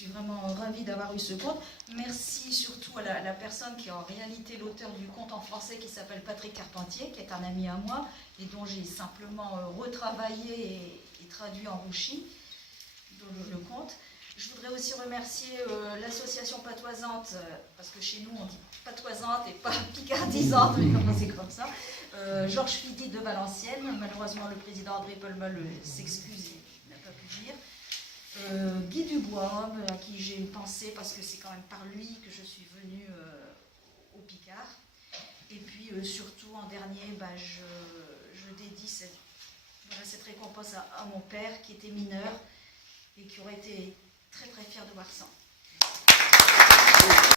suis vraiment ravie d'avoir eu ce conte. Merci surtout à la personne qui est en réalité l'auteur du conte en français, qui s'appelle Patrick Carpentier, qui est un ami à moi, et dont j'ai simplement retravaillé et traduit en rouchi le conte. Je voudrais aussi remercier l'association patoisante, parce que chez nous on dit patoisante et pas picardisante, mais c'est comme ça. Georges Fidi de Valenciennes, malheureusement le président André Pelmel s'excuse et n'a pas pu venir. Guy Dubois, à qui j'ai pensé parce que c'est quand même par lui que je suis venue au Picard. Et puis surtout en dernier, je dédie cette récompense à mon père qui était mineur et qui aurait été très très fier de voir ça.